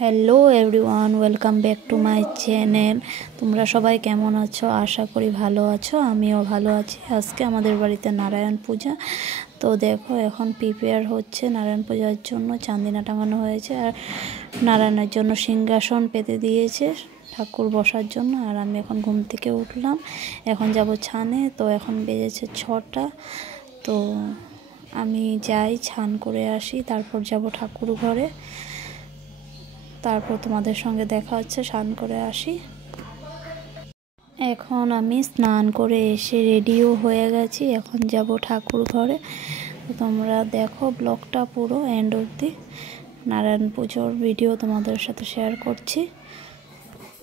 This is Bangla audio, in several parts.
Hello everyone, welcome back to my channel. তোমরা সবাই কেমন আছো? আশা করি ভালো আছো, আমিও ভালো আছি। আজকে আমাদের বাড়িতে নারায়ণ পূজা। তো দেখো এখন প্রিপেয়ার হচ্ছে নারায়ণ পূজার জন্য। চান্দিনা টাঙানো হয়েছে আর নারায়ণের জন্য সিংহাসন পেতে দিয়েছে ঠাকুর বসার জন্য। আর আমি এখন ঘুম থেকে উঠলাম, এখন যাব ছানে। তো এখন বেজেছে 6টা। তো আমি যাই, ছান করে আসি, তারপর যাব ঠাকুর ঘরে। তারপর তোমাদের সঙ্গে দেখা হচ্ছে, স্নান করে আসি। এখন আমি স্নান করে এসে রেডিও হয়ে গেছি, এখন যাব ঠাকুর ঘরে। তোমরা দেখো ব্লগটা পুরো এন্ড অবধি। নারায়ণ পুজোর ভিডিও তোমাদের সাথে শেয়ার করছি।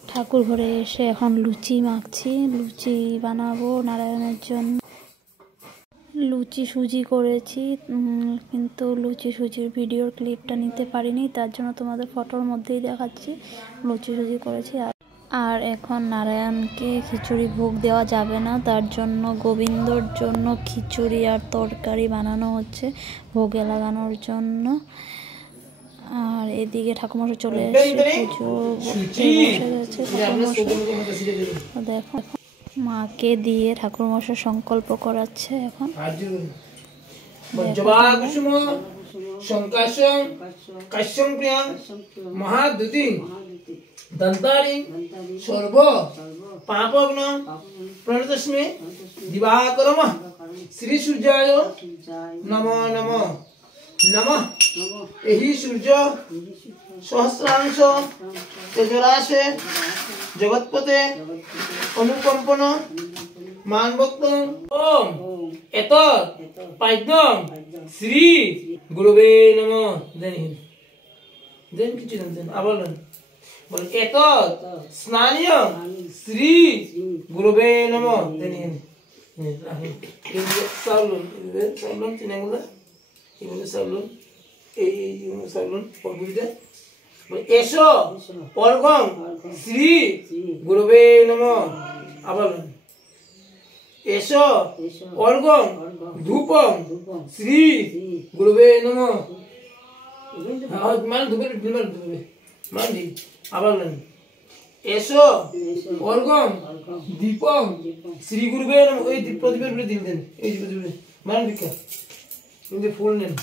ঠাকুর ঘরে এসে এখন লুচি মাখছি, লুচি বানাবো নারায়ণের জন্য। লুচি সুজি করেছি, কিন্তু লুচি সুজির ভিডিওর ক্লিপটা নিতে পারিনি, তার জন্য তোমাদের ফটোর মধ্যেই দেখাচ্ছি লুচি সুজি করেছি। আর এখন নারায়ণকে খিচুড়ি ভোগ দেওয়া যাবে না, তার জন্য গোবিন্দর জন্য খিচুড়ি আর তরকারি বানানো হচ্ছে ভোগে লাগানোর জন্য। আর এদিকে ঠাকুরমশাই চলে এসেছে, পুজো বসে গেছে ঠাকুরমশাই। দেখো মাকে দিয়ে ঠাকুরমশাই সংকল্প করাচ্ছে এখন। दंतारी सर्व पापग्न प्रणतस्मै दिवाकरम श्री सूर्याय नमो नमो नमः। एहि सूर्य सहस्रांश तेजराशे जगत्पते अनुकंपन मानभक्त ओम एतत् पाद्यम श्री गुरुवे नमः। देन किछु देन आबर बोल एतत् स्नानीय श्री गुरुवे नमः। देन सालुन चिनागुला इबे सालुन सालुन पगुइदा बोल एसो परगम श्री गुरुवे नमः। आबर एसो परगम धूपम श्री गुरुवे नमः। मान धूप मान दी आबर एसो परगम दीपम श्री गुरुवे नमः। ओई दीप प्रदीप बले दिल देन এই যে মান দীক্ষা কিন্তু ফুল নেন।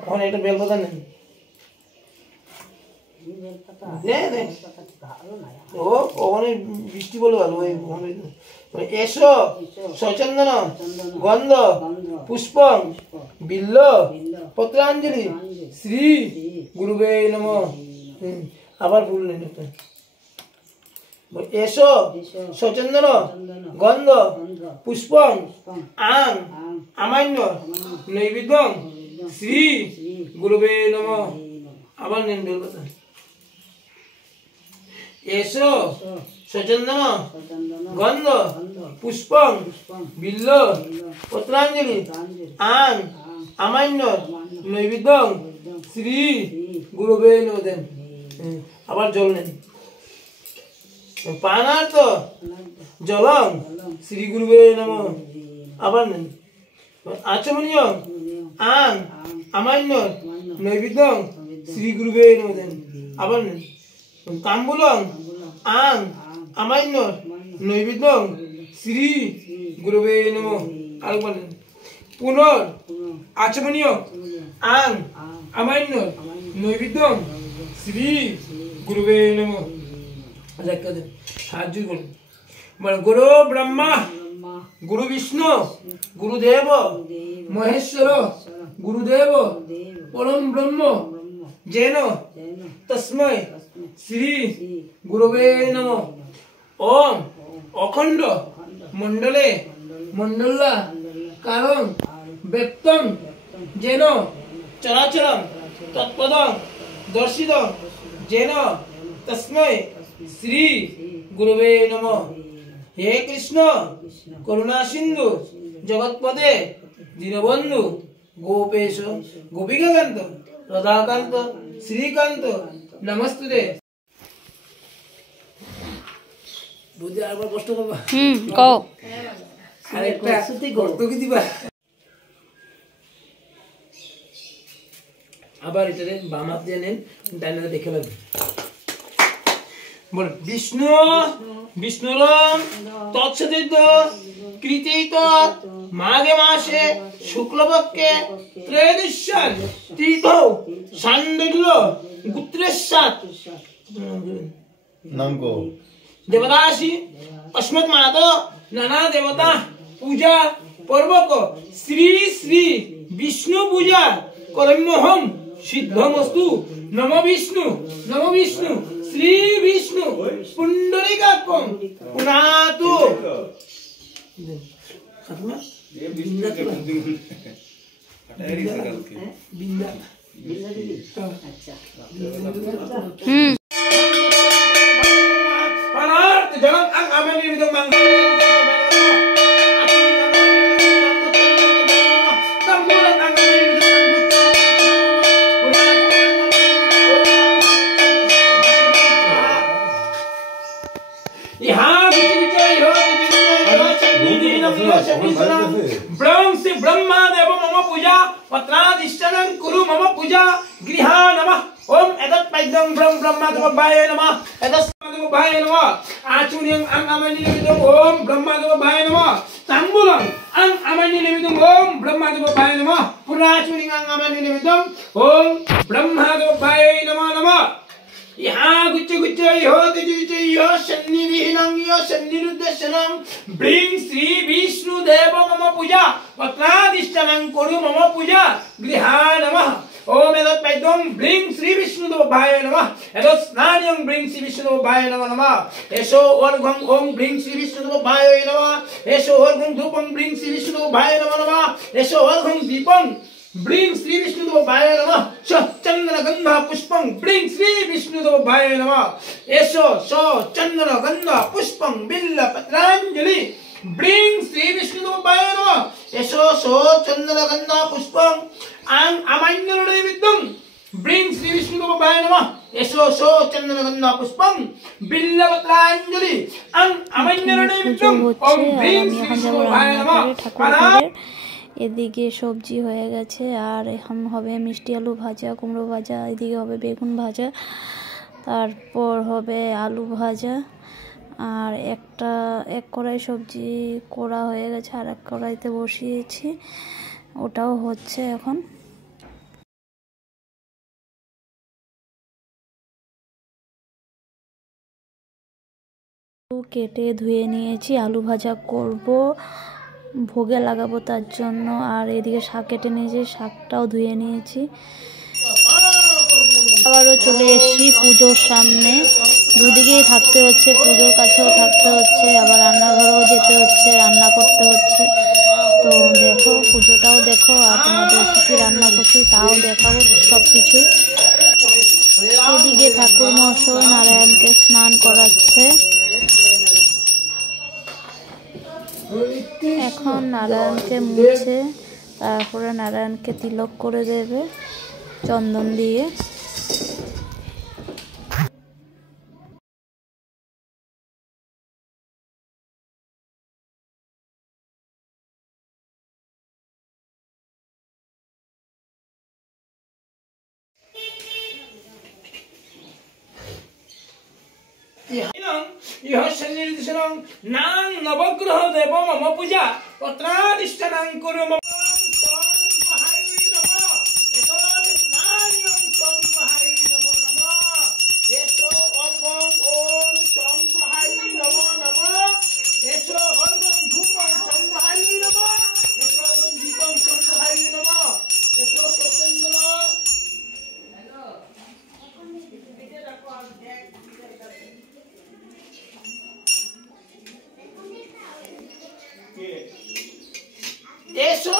এখন একটা বেলপাতা নেন, বৃষ্টি বলে ভালো। এসো সচন্দন গন্ধ পুষ্প বিল্ল পত্রাঞ্জলি শ্রী গুরুবে নমঃ। আবার ফুল নেন। এসো সচন্দন গন্ধ পুষ্প আং আমান্য নৈবেদ্য শ্রী গুরুবে নমঃ। আবার নেন বেলপাতা। एसो सचंदन गंध पुष्प बिल्ल पत्रांजलि आंग अमान्य नैवेद्य श्री गुरुवे नमः। आबार जल नेन पानार्थ जलम श्री गुरुवे नमः। आबार नेन आचमनीय आंग अमान्य नैवेद्य श्री गुरुवे नमः। आबार नेन ताम्बूलम आंग अमान्य नैवेद्य श्री गुरुवे नमः। और बोलें पुनर् आचमनीय आंग अमान्य नैवेद्य श्री गुरुवे नमः। हाथ जोड़ बोलें गुरु ब्रह्मा गुरु विष्णु गुरुदेव महेश्वर गुरुदेव परम ब्रह्म जैन तस्मै श्री गुरुवे नमः। ओम अखंड मंडले मंडला कारं व्यक्तं जेन चराचरं तत्पदं दर्शितं जेन तस्मै श्री गुरुवे नमः। हे कृष्ण करुणा सिंधु जगत्पते दीनबंधु गोपेश गोपिकाकांत राधाकांत श्रीकांत नमस्ते। বুঝে আবার কষ্ট করবা। কও আরেকটা গর্ত কি দিবা? আবার এটারে বাম হাত দিয়ে নেন, ডান হাতে দেখে লাগবে। বল বিষ্ণু বিষ্ণুরম তৎসদিত কৃতিত মাঘে মাসে শুক্লপক্ষে ত্রয়োদশ্যান তিথৌ শাণ্ডল্য গোত্রেস্যাৎ नाम को देवदासी अस्मत् मातो नाना देवता पूजा पर्वक श्री श्री विष्णु पूजा कर्म्यहम सिद्धमस्तु नमो विष्णु श्री विष्णु पुंडरीकाक्षं पुनातु बिंदा Panart jangan ang aman ni bidang mang. Tambulan ang aman ni bidang mang. Iha bicara Brahm se Brahma deva mama puja patradishtanam kuru mama puja griha namah Om edat paidang Brahma deva bhaya namah edat Bhaya Namah Achuriyang ang amani libidong Om Brahma Deva Bhaya Namah Tambulang ang amani libidong Om Brahma Deva Bhaya Namah Purachuring ang amani libidong Om Brahma Deva Bhaya Namah Namah Iha gucce gucce iho tijuje iho shanni vihinang iho shanni ruddashanam Bring Sri Vishnu Deva Mama Puja Patradishtanam Kuru Mama Puja Griha Namah Om edat paidong bring Sri Vishnu Deva Bhaya Namah edat snanyang bring Sri Vishnu Deva Bhaya Namah Esho orgham Om bring Sri Vishnu Deva Bhaya Namah Esho orgham dhupam bring Sri Vishnu Deva Bhaya Namah Esho orgham deepam bring Sri Vishnu Deva Bhaya Namah Chandana Gandha Pushpam bring Sri Vishnu Deva Bhaya Namah Esho Chandana Gandha Pushpam Billa Patranjali bring Sri Vishnu Deva Bhaya Namah Esho Chandana Gandha Pushpam ang amanyalode vidang bring Sri Vishnu Deva Bhaya Namah Esho Chandana Gandha Pushpam Billa Patranjali ang amanyalode vidang Om bring Sri Vishnu Deva Bhaya Namah এদিকে সবজি হয়ে গেছে আর এখন হবে মিষ্টি আলু ভাজা কুমড়ো ভাজা এদিকে হবে বেগুন ভাজা তারপর হবে আলু ভাজা আর এক কড়াই সবজি করা হয়ে গেছে আর এক কড়াইতে বসিয়েছি ওটাও হচ্ছে এখন কেটে ধুয়ে নিয়েছি আলু ভাজা করব ভোগে লাগাবো তার জন্য আর এদিকে শাক কেটে নিয়েছি শাকটাও ধুয়ে নিয়েছি আবারও চলে এসেছি পুজোর সামনে দুদিকেই থাকতে হচ্ছে পুজোর কাছেও থাকতে হচ্ছে আবার রান্নাঘরেও যেতে হচ্ছে রান্না করতে হচ্ছে তো দেখো পুজোটাও দেখো আর তোমাদের কি রান্না করছি তাও দেখাবো সব কিছুই এদিকে ঠাকুর মশাই নারায়ণকে স্নান করাচ্ছে এখন নারায়ণকে মুছে তারপরে নারায়ণকে তিলক করে দেবে চন্দন দিয়ে ইহ সন্নিধিশনং নাং নবগ্রহ দেব মম পূজা পত্রাদিষ্টানাং কুরু মম Eso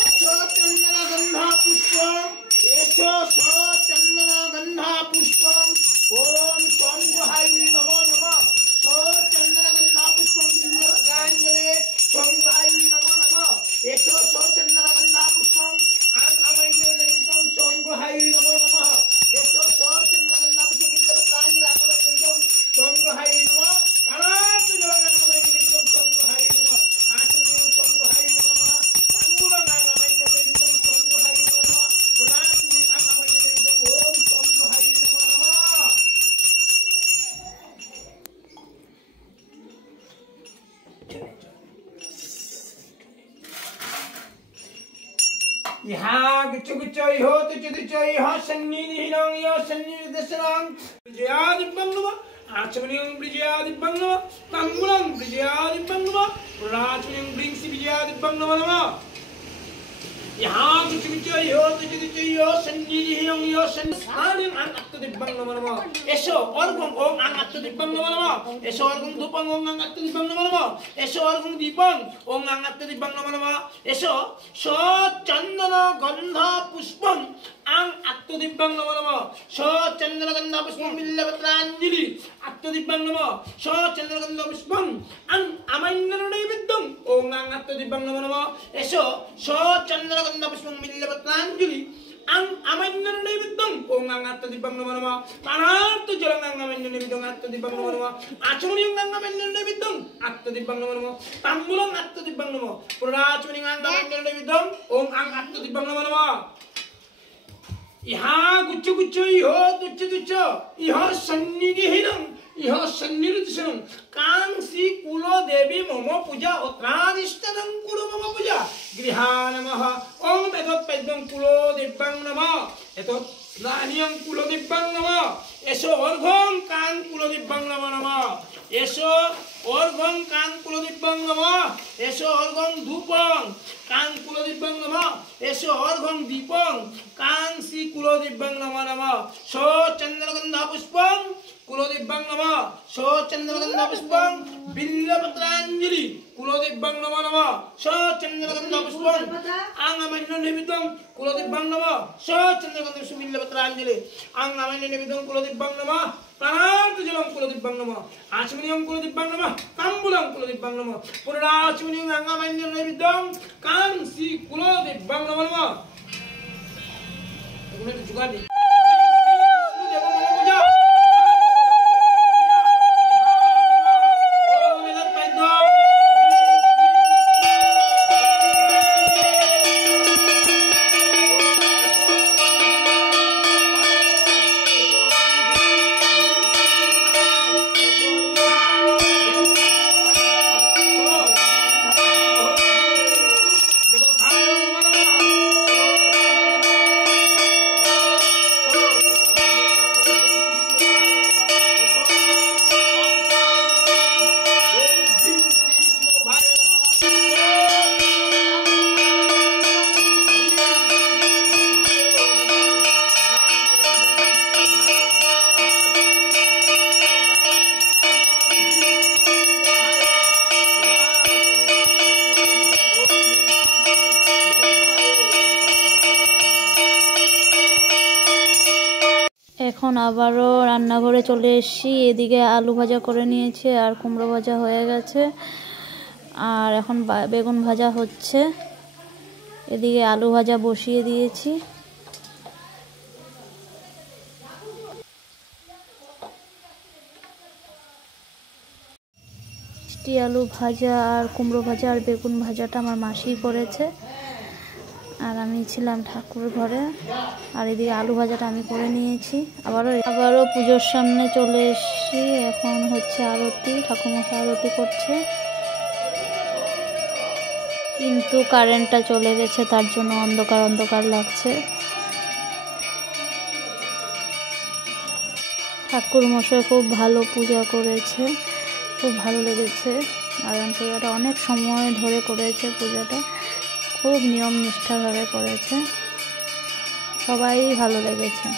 गुच्छ गुच्छ इहो तुच्छ तुच्छ इह सन्निधिनं इह सन्निधिदर्शनं विजयादिव्यं नमः आचमनीयं विजयादिव्यं नमः ताम्बूलं विजयादिव्यं नमः पुराचमनीयं ब्लिंसि विजयादिव्यं नमः यहाँ कुछ यो संजीहियों यो संस्थानिं अत्तदिव्यं नमः एषो अर्घं ओम अत्तदिव्यं नमः एषो अर्घं धूपं ओम अत्तदिव्यं नमः एषो अर्घं दीपं ओम अत्तदिव्यं नमः एषो चंदन गंध पुष्पं अत्तदिव्यं नमः चंदन गंध पुष्पं बिल्वपत्रांजलि अत्तदिव्यं नमः चंदन गंध पुष्पं अमैन्यनैवेद्यं ओम अत्तदिव्यं नमः एषो चंदन गंध पुष्पं बिल्वपत्रांजलि अमैन्यनैवेद्यं ओम अत्तदिव्यं नमः पानार्थ जलं अमैन्यनैवेद्यं अत्तदिव्यं नमः आचमनीयं अमैन्यनैवेद्यं अत्तदिव्यं नमः ताम्बूलं अत्तदिव्यं नमः पुराचमनीयं अमैन्यनैवेद्यं ओम अत्तदिव्यं नमः यहाँ गुच्छ गुच्छ इहो तुच्छ तुच्छ इह सन्निधिनं इह सन्निधिदर्शनं कांसी कुलो देवी मम पूजा उत्तरादिष्टनं कुलो मम पूजा गृहा नमः ओम एतत्पद्यं कुलो दिव्यं नमः एतत् स्नानियं कुलो दिव्यं नमः एषो अर्घं कां कुलो दिव्यं नमः एषो अर्घं कां कुलो दिव्यं नमः एषो अर्घं धूपं कां कुलो दिव्यं नमः एषो अर्घं दीपं कां श्री कुलो दिव्यं नमः सो चंद्रगंधा पुष्पं कुलो दिव्यं नमः सो चंद्रगंधा पुष्पं बिल्वपत्रांजलि कुलो दिव्यं नमः सो चंद्रगंधा पुष्पं आंगमन्यनैवेद्यं कुलो दिव्यं नमः सो चंद्रगंधा पुष्पं बिल्वपत्रांजलि आंगमन्यनैवेद्यं कुलो दिव्यं नमः पानार्थ जलं कुलो दिव्यं नमः आचमनीयं कुलो दिव्यं नमः ताम्बूलं कुलो दिव्यं नमः पुराचमनीयं आंगमन्यनैवेद्यं कां श्री कुलो दिव्यं नमः जुगाड़ এখন আবারও রান্নাঘরে চলে এসেছি। এদিকে আলু ভাজা করে নিয়েছে আর কুমড়ো ভাজা হয়ে গেছে, আর এখন বেগুন ভাজা হচ্ছে। এদিকে আলু ভাজা বসিয়ে দিয়েছি। মিষ্টি আলু ভাজা আর কুমড়ো ভাজা আর বেগুন ভাজাটা আমার মাসিই করেছে, আর আমি ছিলাম ঠাকুর ঘরে। আর এদিকে আলু ভাজাটা আমি করে নিয়েছি। আবারও পুজোর সামনে চলে এসেছি। এখন হচ্ছে আরতি, ঠাকুরমশাই আরতি করছে, কিন্তু কারেন্টটা চলে গেছে, তার জন্য অন্ধকার অন্ধকার লাগছে। ঠাকুরমশাই খুব ভালো পূজা করেছে, খুব ভালো লেগেছে। নারায়ণ পূজাটা অনেক সময় ধরে করেছে, পূজাটা খুব নিয়ম নিষ্ঠাভাবে করেছে, সবাই ভালো লেগেছে।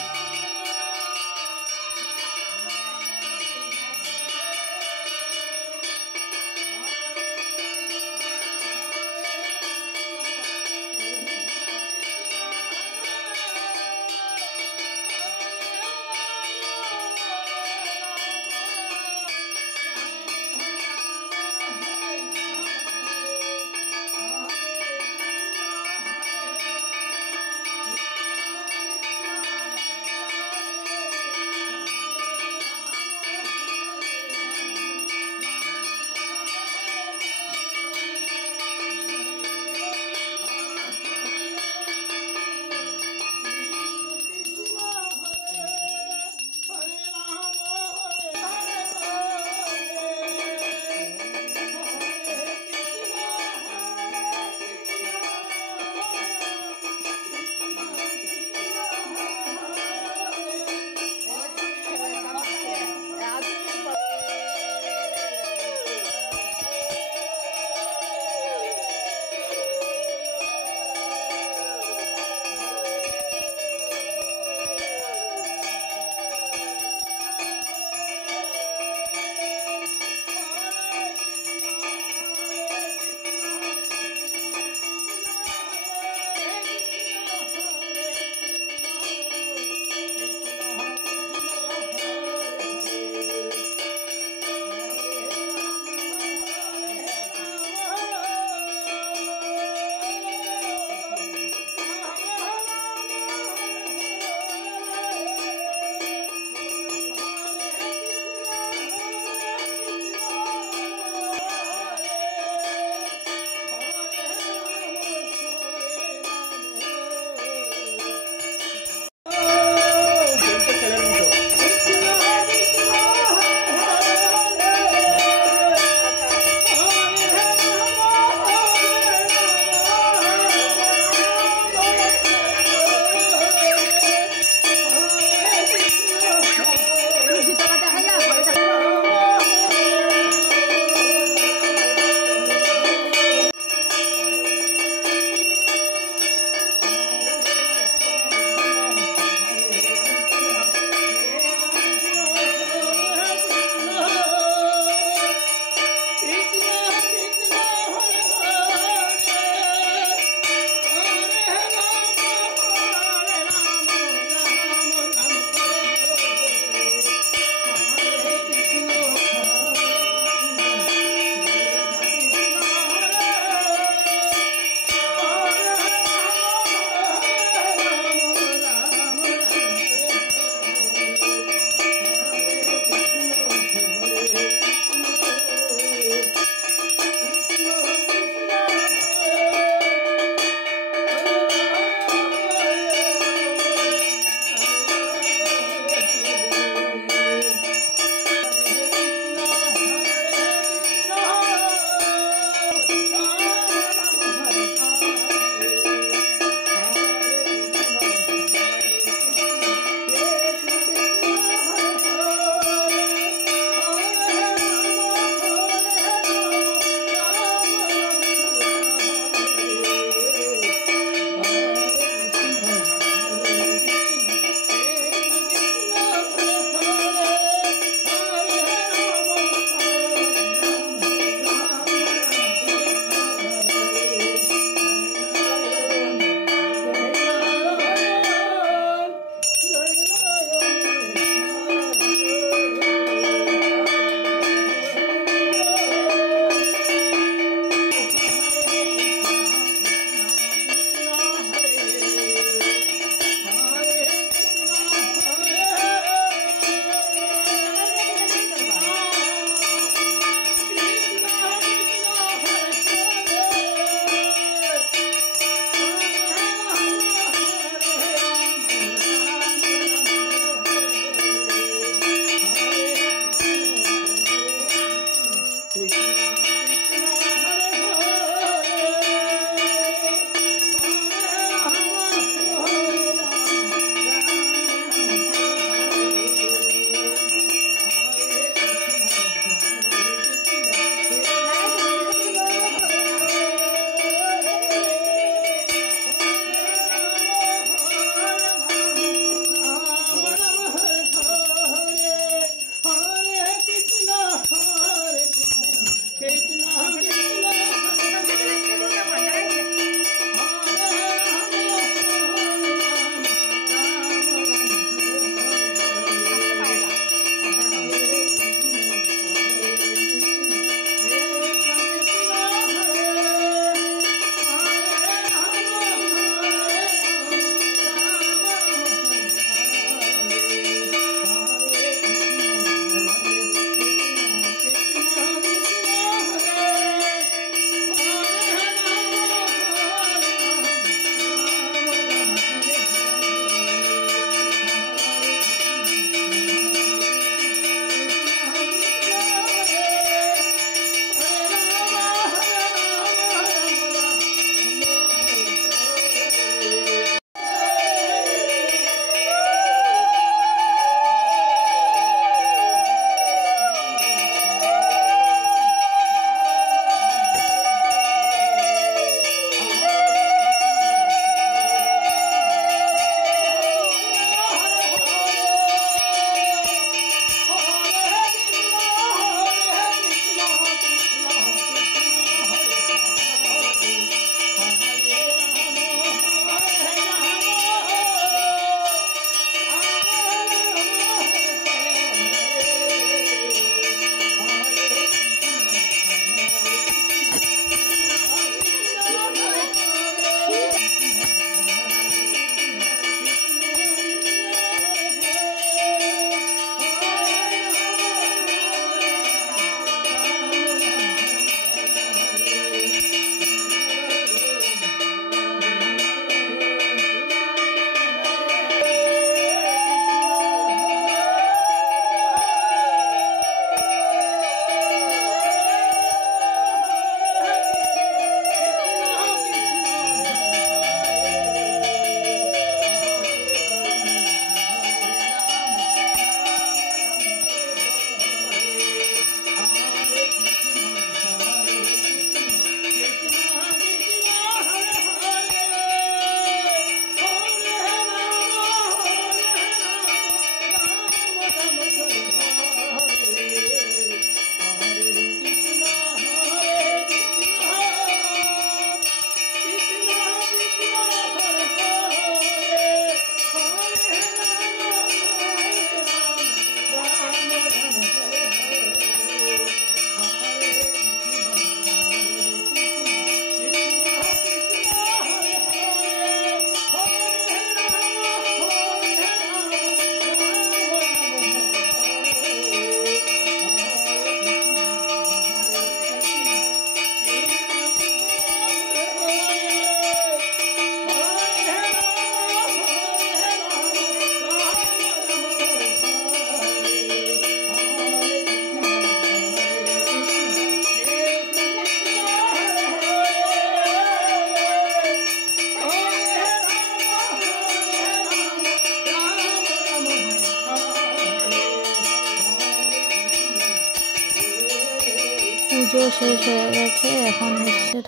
পুজো শেষ হয়ে গেছে, এখন এসছে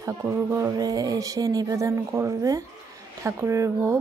ঠাকুর ঘরে এসে নিবেদন করবে ঠাকুরের ভোগ।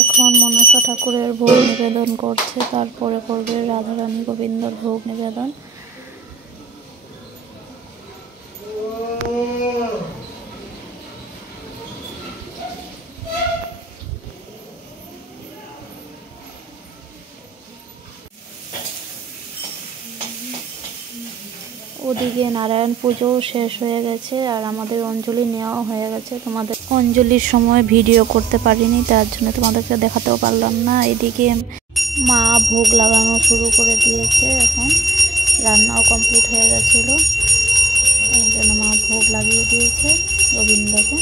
এখন মনসা ঠাকুরের ভোগ নিবেদন করছে, তারপরে করবে রাধারানী গোবিন্দর ভোগ নিবেদন। ওদিকে নারায়ণ পুজো শেষ হয়ে গেছে আর আমাদের অঞ্জলি নেওয়া হয়ে গেছে। তোমাদের অঞ্জলির সময় ভিডিও করতে পারিনি, তার জন্য তোমাদেরকে দেখাতেও পারলাম না। এদিকে মা ভোগ লাগানো শুরু করে দিয়েছে, এখন রান্নাও কমপ্লিট হয়ে গেছিলো, এই জন্য মা ভোগ লাগিয়ে দিয়েছে গোবিন্দকে।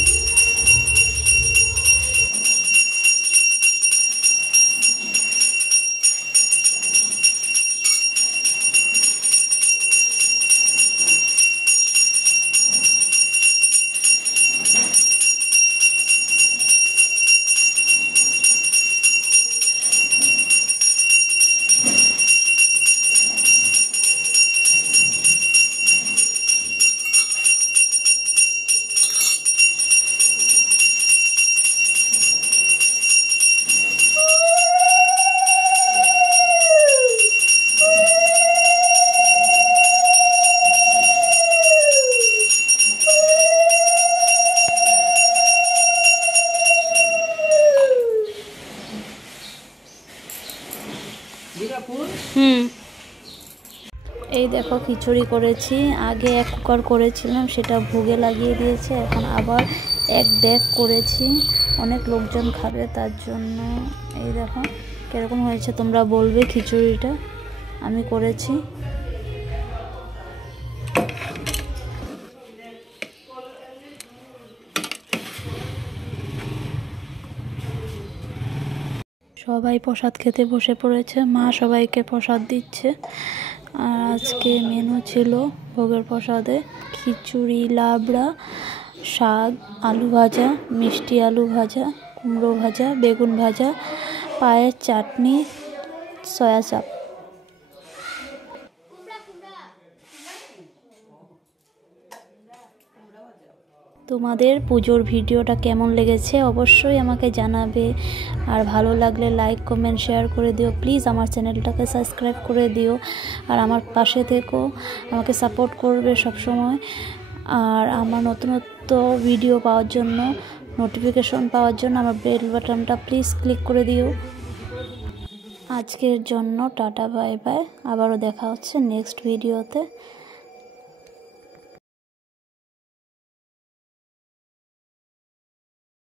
এই দেখো খিচুড়ি করেছি, আগে এক কুকার করেছিলাম, সেটা ভোগে লাগিয়ে দিয়েছে, এখন আবার এক ডেক করেছি, অনেক লোকজন খাবে তার জন্য। এই দেখো কিরকম হয়েছে তোমরা বলবে খিচুড়িটা আমি করেছি। সবাই প্রসাদ খেতে বসে পড়েছে, মা সবাইকে প্রসাদ দিচ্ছে। আর আজকে মেনু ছিল ভোগের প্রসাদে খিচুড়ি, লাবড়া, শাক, আলু ভাজা, মিষ্টি আলু ভাজা, কুমড়ো ভাজা, বেগুন ভাজা, পায়েস, চাটনি, সয়া চাপ। তোমাদের পুজোর ভিডিওটা কেমন লেগেছে অবশ্যই আমাকে জানাবে, আর ভালো লাগলে লাইক, কমেন্ট, শেয়ার করে দিও। প্লিজ আমার চ্যানেলটাকে সাবস্ক্রাইব করে দিও, আর আমার পাশে থেকো, আমাকে সাপোর্ট করবে সব সময়। আর আমার নতুনত্ব ভিডিও পাওয়ার জন্য, নোটিফিকেশন পাওয়ার জন্য আমার বেল বাটনটা প্লিজ ক্লিক করে দিও। আজকের জন্য টাটা, বাই বাই, আবারও দেখা হচ্ছে নেক্সট ভিডিওতে।